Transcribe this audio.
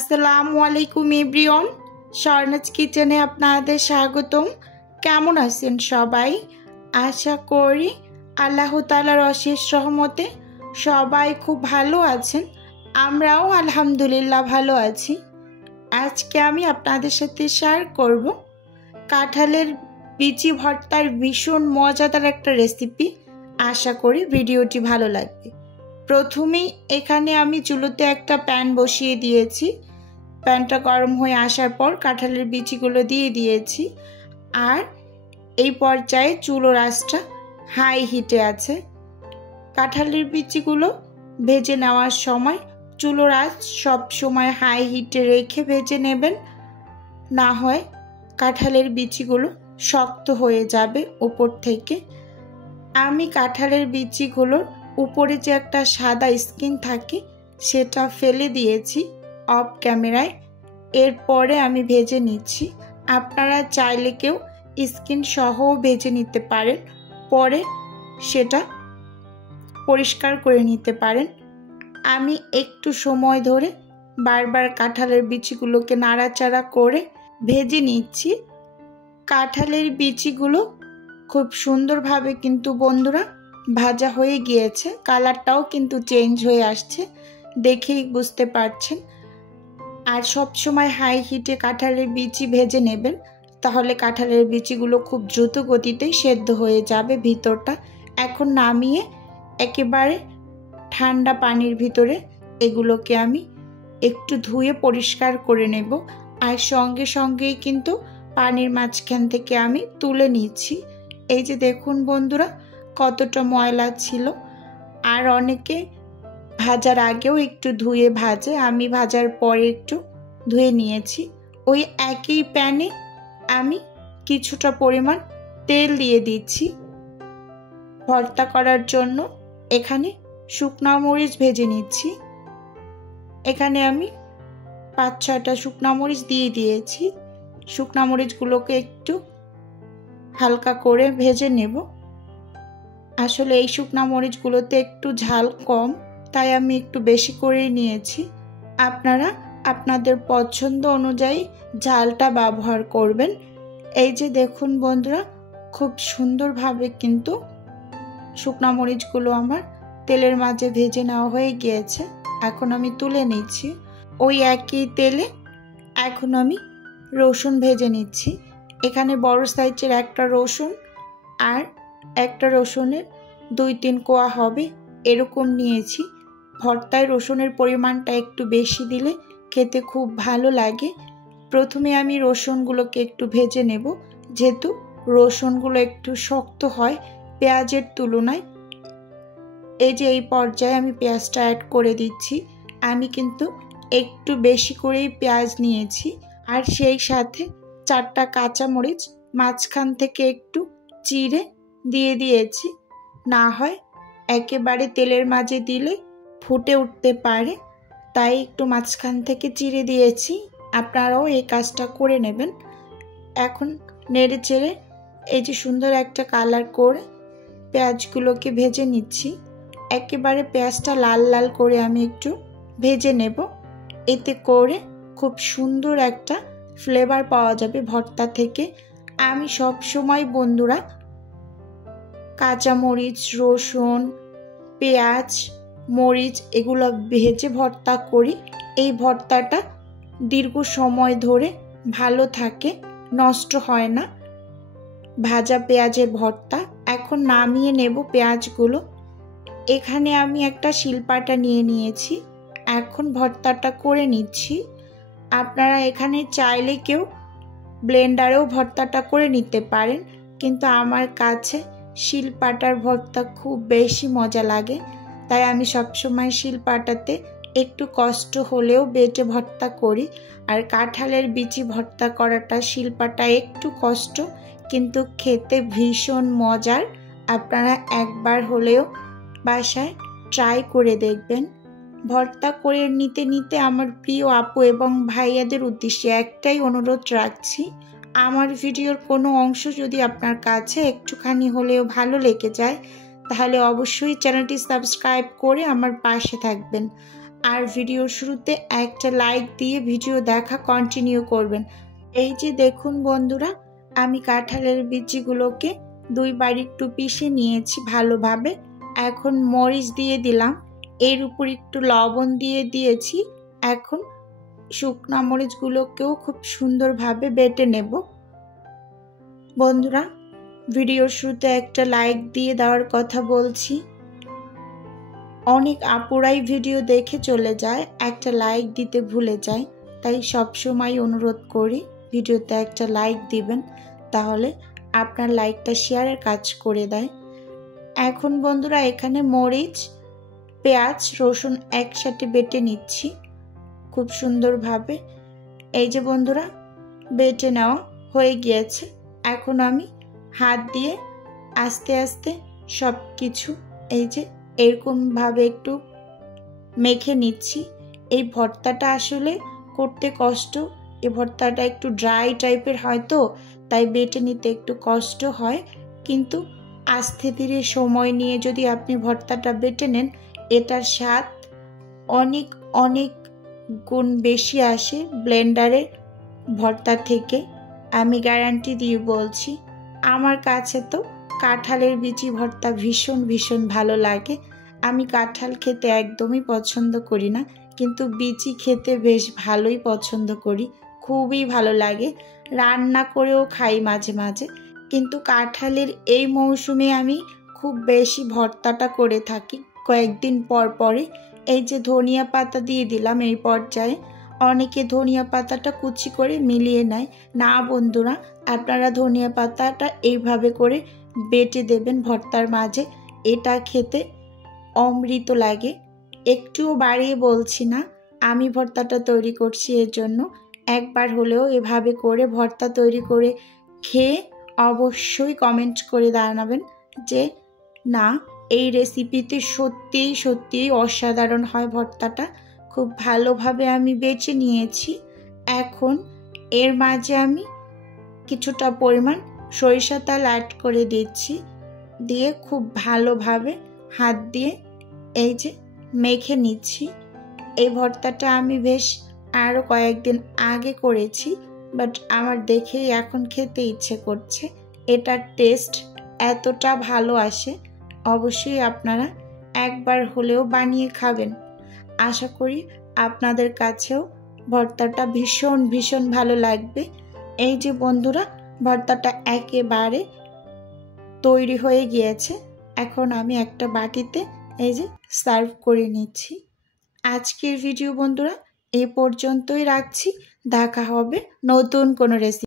আসসালামু আলাইকুম এভরিওয়ান, স্বর্ণাজ কিচেনে আপনাদের স্বাগতম। কেমন আছেন সবাই? আশা করি আল্লাহ তাআলার অশেষ রহমতে সবাই খুব ভালো আছেন। আমরাও আলহামদুলিল্লাহ ভালো আছি। আজকে আমি আপনাদের সাথে শেয়ার করব কাঁঠালের বিচি ভর্তার ভীষণ মজাদার একটা রেসিপি। আশা করি ভিডিওটি ভালো লাগবে। প্রথমেই এখানে আমি চুলোতে একটা প্যান বসিয়ে দিয়েছি। প্যানটা গরম হয়ে আসার পর কাঁঠালের বিচিগুলো দিয়ে দিয়েছি। আর এই পর্যায়ে চুলোর আঁচটা হাই হিটে আছে। কাঁঠালের বিচিগুলো ভেজে নেওয়ার সময় চুলোর আঁচ সব সময় হাই হিটে রেখে ভেজে নেবেন, না হয় কাঁঠালের বিচিগুলো শক্ত হয়ে যাবে উপর থেকে। আমি কাঁঠালের বিচিগুলোর উপরে যে একটা সাদা স্কিন থাকে সেটা ফেলে দিয়েছি অফ ক্যামেরায়। এরপরে আমি ভেজে নিচ্ছি। আপনারা চাইলে কেউ স্কিন সহও ভেজে নিতে পারেন, পরে সেটা পরিষ্কার করে নিতে পারেন। আমি একটু সময় ধরে বারবার কাঁঠালের বিচিগুলোকে নাড়াচাড়া করে ভেজে নিচ্ছি। কাঁঠালের বিচিগুলো খুব সুন্দরভাবে কিন্তু বন্ধুরা ভাজা হয়ে গিয়েছে। কালারটাও কিন্তু চেঞ্জ হয়ে আসছে, দেখেই বুঝতে পারছেন। আর সব সময় হাই হিটে কাঁঠালের বিচি ভেজে নেবেন, তাহলে কাঁঠালের বিচিগুলো খুব দ্রুত গতিতেই সেদ্ধ হয়ে যাবে ভিতরটা। এখন নামিয়ে একেবারে ঠান্ডা পানির ভিতরে এগুলোকে আমি একটু ধুয়ে পরিষ্কার করে নেব। আর সঙ্গে সঙ্গেই কিন্তু পানির মাঝখান থেকে আমি তুলে নিচ্ছি। এই যে দেখুন বন্ধুরা কতটা ময়লা ছিল। আর অনেকে ভাজার আগেও একটু ধুয়ে ভাজে, আমি ভাজার পরে একটু ধুয়ে নিয়েছি। ওই একই প্যানে আমি কিছুটা পরিমাণ তেল দিয়ে দিচ্ছি ভর্তা করার জন্য। এখানে শুকনা মরিচ ভেজে নিচ্ছি। এখানে আমি 5-6টা শুকনা মরিচ দিয়ে দিয়েছি। শুকনা মরিচগুলোকে একটু হালকা করে ভেজে নেব। আসলে এই শুকনা মরিচগুলোতে একটু ঝাল কম, তাই আমি একটু বেশি করেই নিয়েছি। আপনারা আপনাদের পছন্দ অনুযায়ী ঝালটা ব্যবহার করবেন। এই যে দেখুন বন্ধুরা খুব সুন্দরভাবে কিন্তু শুকনা মরিচগুলো আমার তেলের মাঝে ভেজে নেওয়া হয়ে গিয়েছে। এখন আমি তুলে নিচ্ছি। ওই একই তেলে এখন আমি রসুন ভেজে নিচ্ছি। এখানে বড় সাইজের একটা রসুন আর একটা রসুনের 2-3 কোয়া হবে এরকম নিয়েছি। ভর্তায় রসুনের পরিমাণটা একটু বেশি দিলে খেতে খুব ভালো লাগে। প্রথমে আমি রসুনগুলোকে একটু ভেজে নেব, যেহেতু রসুনগুলো একটু শক্ত হয় পেঁয়াজের তুলনায়। এই যে এই পর্যায়ে আমি পেঁয়াজটা অ্যাড করে দিচ্ছি। আমি কিন্তু একটু বেশি করেই পেঁয়াজ নিয়েছি। আর সেই সাথে 4টা কাঁচামরিচ মাঝখান থেকে একটু চিড়ে দিয়ে দিয়েছি, না হয় একেবারে তেলের মাঝে দিলে ফুটে উঠতে পারে, তাই একটু মাঝখান থেকে চিড়ে দিয়েছি। আপনারাও এই কাজটা করে নেবেন। এখন নেড়ে চেড়ে এই যে সুন্দর একটা কালার করে পেঁয়াজগুলোকে ভেজে নিচ্ছি। একেবারে পেঁয়াজটা লাল লাল করে আমি একটু ভেজে নেব। এতে করে খুব সুন্দর একটা ফ্লেভার পাওয়া যাবে ভর্তা থেকে। আমি সব সময় বন্ধুরা কাঁচামরিচ, রসুন, পেঁয়াজ, মরিচ এগুলো ভেজে ভর্তা করি। এই ভর্তাটা দীর্ঘ সময় ধরে ভালো থাকে, নষ্ট হয় না ভাজা পেঁয়াজের ভর্তা। এখন নামিয়ে নেব পেঁয়াজগুলো। এখানে আমি একটা শিলপাটা নিয়ে নিয়েছি। এখন ভর্তাটা করে নিচ্ছি। আপনারা এখানে চাইলে কেউ ব্লেন্ডারেও ভর্তাটা করে নিতে পারেন, কিন্তু আমার কাছে শিলপাটার ভর্তা খুব বেশি মজা লাগে, তাই আমি সবসময় শিলপাটাতে একটু কষ্ট হলেও বেটে ভর্তা করি। আর কাঁঠালের বিচি ভর্তা করাটা শিলপাটা একটু কষ্ট, কিন্তু খেতে ভীষণ মজার। আপনারা একবার হলেও বাসায় ট্রাই করে দেখবেন। ভর্তা করে নিতে নিতে আমার প্রিয় আপু এবং ভাইয়াদের উদ্দেশ্যে একটাই অনুরোধ রাখছি, আমার ভিডিওর কোনো অংশ যদি আপনার কাছে একটুখানি হলেও ভালো লেগে যায় তাহলে অবশ্যই চ্যানেলটি সাবস্ক্রাইব করে আমার পাশে থাকবেন। আর ভিডিওর শুরুতে একটা লাইক দিয়ে ভিডিও দেখা কন্টিনিউ করবেন। এই যে দেখুন বন্ধুরা, আমি কাঁঠালের বিচিগুলোকে 2 বার একটু পিষে নিয়েছি ভালোভাবে। এখন মরিচ দিয়ে দিলাম, এর উপর একটু লবণ দিয়ে দিয়েছি। এখন শুকনা মরিচগুলোকেও খুব সুন্দরভাবে বেটে নেব। বন্ধুরা, ভিডিওর শুরুতে একটা লাইক দিয়ে দেওয়ার কথা বলছি। অনেক আপুরাই ভিডিও দেখে চলে যায়, একটা লাইক দিতে ভুলে যায়। তাই সবসময় অনুরোধ করি ভিডিওতে একটা লাইক দিবেন, তাহলে আপনার লাইকটা শেয়ারের কাজ করে দেয়। এখন বন্ধুরা এখানে মরিচ, পেঁয়াজ, রসুন একসাথে বেটে নিচ্ছি খুব সুন্দরভাবে। এই যে বন্ধুরা, বেটে নেওয়া হয়ে গিয়েছে। এখন আমি হাত দিয়ে আস্তে আস্তে সব কিছু এই যে এরকমভাবে একটু মেখে নিচ্ছি। এই ভর্তাটা আসলে করতে কষ্ট, এই ভর্তাটা একটু ড্রাই টাইপের হয় তো, তাই বেটে নিতে একটু কষ্ট হয়। কিন্তু আস্তে ধীরে সময় নিয়ে যদি আপনি ভর্তাটা বেটে নেন, এটার স্বাদ অনেক অনেক গুণ বেশি আসে ব্লেন্ডারে ভর্তা থেকে। আমি গ্যারান্টি দিয়ে বলছি, আমার কাছে তো কাঁঠালের বিচি ভর্তা ভীষণ ভীষণ ভালো লাগে। আমি কাঁঠাল খেতে একদমই পছন্দ করি না, কিন্তু বিচি খেতে বেশ ভালোই পছন্দ করি, খুবই ভালো লাগে। রান্না করেও খাই মাঝে মাঝে, কিন্তু কাঁঠালের এই মৌসুমে আমি খুব বেশি ভর্তাটা করে থাকি কয়েকদিন পর পরে। এই যে ধনিয়া পাতা দিয়ে দিলাম এই পর্যায়ে। অনেকে ধনিয়া পাতাটা কুচি করে মিলিয়ে নেয়, না বন্ধুরা, আপনারা ধনিয়া পাতাটা এইভাবে করে বেটে দেবেন ভর্তার মাঝে, এটা খেতে অমৃত লাগে। একটুও বাড়িয়ে বলছি না, আমি ভর্তাটা তৈরি করছি এর জন্য। একবার হলেও এভাবে করে ভর্তা তৈরি করে খেয়ে অবশ্যই কমেন্ট করে জানাবেন যে না, এই রেসিপিতে সত্যিই সত্যিই অসাধারণ হয় ভর্তাটা। খুব ভালোভাবে আমি বেছে নিয়েছি। এখন এর মাঝে আমি কিছুটা পরিমাণ সরিষা তেল অ্যাড করে দিচ্ছি, দিয়ে খুব ভালোভাবে হাত দিয়ে এই যে মেখে নিচ্ছি। এই ভর্তাটা আমি বেশ আরও কয়েকদিন আগে করেছি, বাট আমার দেখেই এখন খেতে ইচ্ছে করছে। এটার টেস্ট এতটা ভালো আসে, অবশ্যই আপনারা একবার হলেও বানিয়ে খাবেন। আশা করি আপনাদের কাছেও ভর্তাটা ভীষণ ভীষণ ভালো লাগবে। এই যে বন্ধুরা, ভর্তাটা একেবারে তৈরি হয়ে গিয়েছে। এখন আমি একটা বাটিতে এই যে সার্ভ করে নিচ্ছি। আজকের ভিডিও বন্ধুরা এই পর্যন্তই রাখছি। দেখা হবে নতুন কোনো রেসিপি।